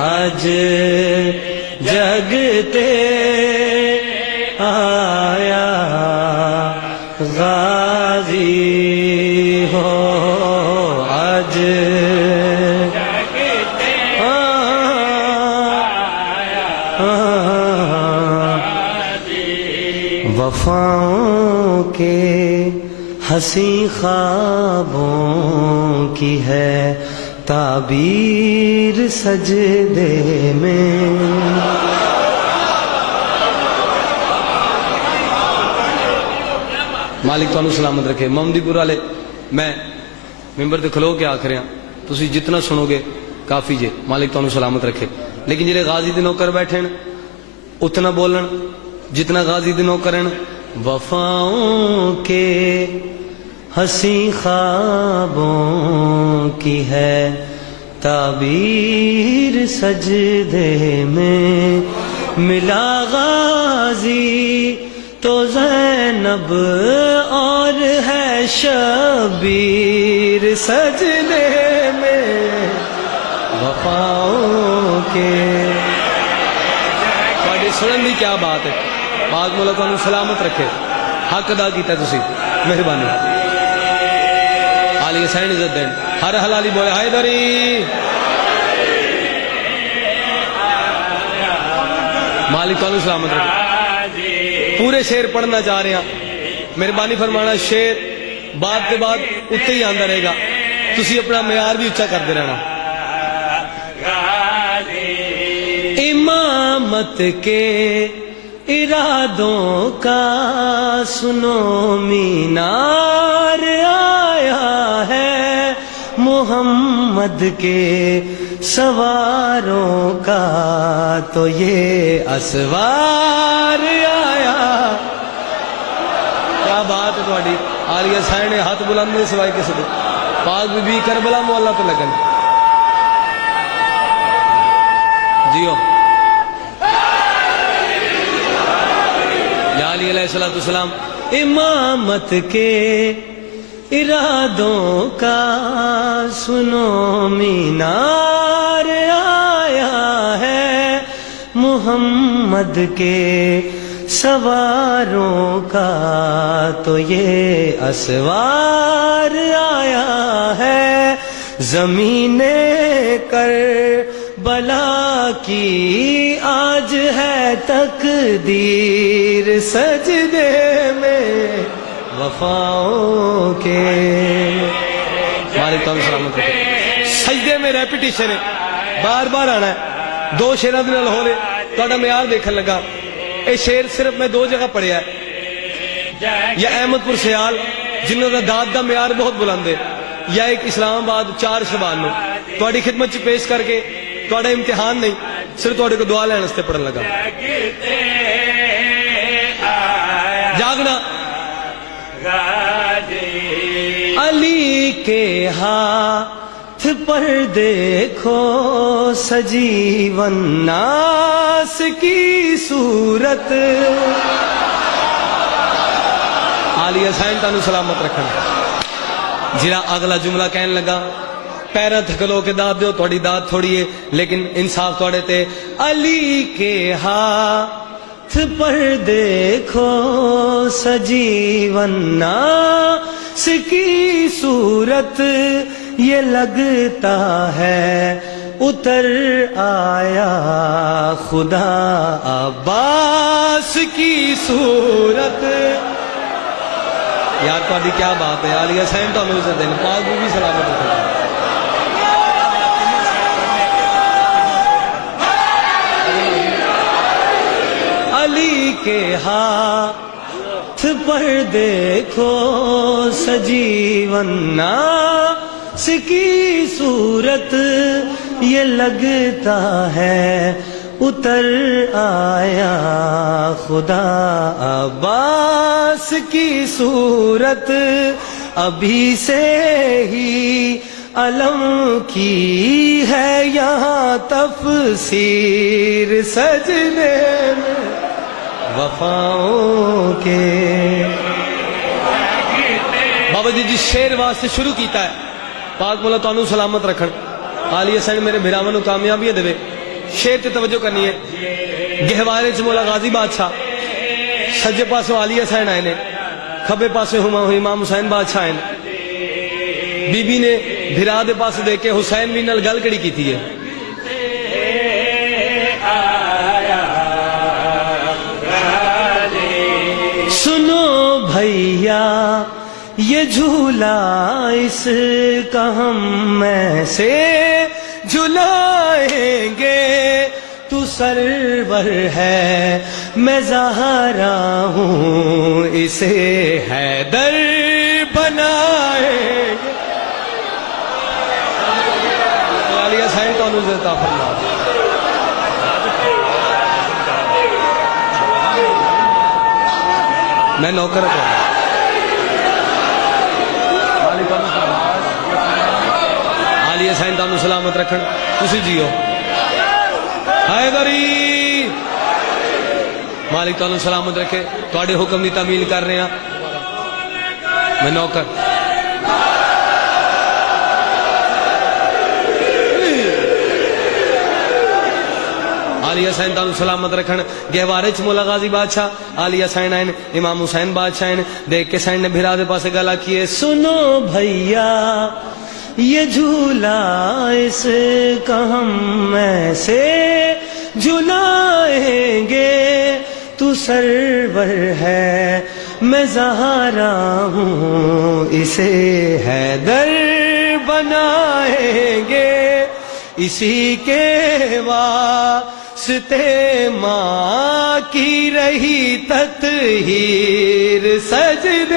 آج جگتے آیا غازی ہو، آج جگتے آیا وفاؤں کے حسین خوابوں کی ہے تعبیر سجدے میں۔ مالک تانوں سلامت رکھے۔ محمدی پور والے میں ممبر تے کھلو کے آکھ رہا تسی جتنا سنو گے کافی جے، مالک تانوں سلامت رکھے۔ لیکن جڑے غازی دے نوکر بیٹھے اتنا بولن جتنا غازی دے نوکر ہیں۔ وفاؤں کے حسین خوابوں کی ہے تعبیر سجدے میں، ملا غازی تو زینب اور ہے شبیر سجدے میں، وفاؤں کے سنن دی کیا بات ہے۔ پاک مولا تانوں سلامت رکھے، حق ادا کیتا تسی، مہربانی۔ علی حسین عزت دین، ہر حلالی بولے حیدری۔ مالک تانوں سلامت رکھے۔ پورے شعر پڑھنا چاہ رہے ہیں، مہربانی فرمانا، شعر بعد کے بعد اتنے ہی آندا رہے گا، تسی اپنا معیار بھی اچھا کرتے رہنا۔ امامت کے ارادوں کا سنو مینار آیا ہے، محمد کے سواروں کا تو یہ اسوار آیا۔ کیا بات ہے تہاڈی۔ عالیہ حسین نے ہاتھ بلند نہیں سوائے کسی دے، پاک بی بی کربلا مولا تو لگن جیو۔ یا علی علیہ السلام، امامت کے ارادوں کا سنو مینار آیا ہے، محمد کے سواروں کا تو یہ اسوار آیا ہے، زمین کربلا کی آج ہے تقدیر سجدے میں، وفاؤں کے مالک تانوں سلامت رکھے۔ سجدے میں ریپیٹیشن ہے، بار بار آنا ہے، دو شعراں دے نال ہو رہے تہاڈا معیار دیکھن لگا۔ اے شعر صرف میں دو جگہ پڑھیا ہے، یا احمد پور سیال جنہوں دا داد دا معیار بہت بلند ہے، یا ایک اسلام آباد 4 شبان نو تہاڈی خدمت چ پیش کر کے، تہاڈا امتحان نہیں، صرف تہاڈے کو دعا لین واسطے پڑھن لگا۔ جاگنا۔ علی کے ہاتھ پر دیکھو سجیون ناس کی صورت، علی حسین تانوں سلامت رکھنا۔ جڑا اگلا جملہ کہن لگا پیراں تھکلو کے داد دیو، تھوڑی داد تھوڑی ہے لیکن انصاف تھوڑے تے۔ علی کے ہاتھ پر دیکھو سجیون ناس کی صورت، یہ لگتا ہے اتر آیا خدا عباس کی صورت۔ یار تہاڈی کیا بات ہے۔ علی حسین تانوں عزت دین، پاک بھی سلامت رکھے۔ علی کے ہاتھ پر دیکھو سجیون ناس کی صورت، یہ لگتا ہے اتر آیا خدا عباس کی صورت، ابھی سے ہی علم کی ہے یہاں تفسیر سجنے میں وفاؤں کے. بابا جی جس شیر واسطے شروع کیتا ہے پاک مولا تانوں سلامت رکھن عالی حسین میرے بھراواں نوں کامیابی دے. شیر تے توجہ کرنی ہے. گہوارے چ مولا غازی بادشاہ سجے پاسوں عالی حسین آئے نے کھبے پاسے امام حسین بادشاہ آئے. بی بی نے بھرا دے پاس دے کے حسین بھی نال گل کڑی کیتی ہے. سنو بھیا یہ جھولا اس کا ہم میں سے جھلائیں گے. تو سرور ہے میں زہرا ہوں اسے حیدر بنائیں گے. عالی حسین تو انہوں دیتا فرما. میں نوکر کو عالی حسین تانوں سلامت رکھن. تسی جیو حیدری. مالک تانوں سلامت رکھے. تواڈے حکم دی تعمیل کر رہے ہیں. میں نوکر. عالی حسین تانوں سلامت رکھن. گہوارے چ مولا غازی بادشاہ عالی حسین آئے امام حسین بادشاہ آئے. دیکھ کے حسین نے بھرا دے پاسے گلا کیے. سنو بھیا یہ جھولا اس کا ہم میں سے جھلائیں گے. تو سرور ہے میں زہرا ہوں اسے حیدر بنائیں گے. اسی کے واسطے ماں کی رہی تطہیر سجدے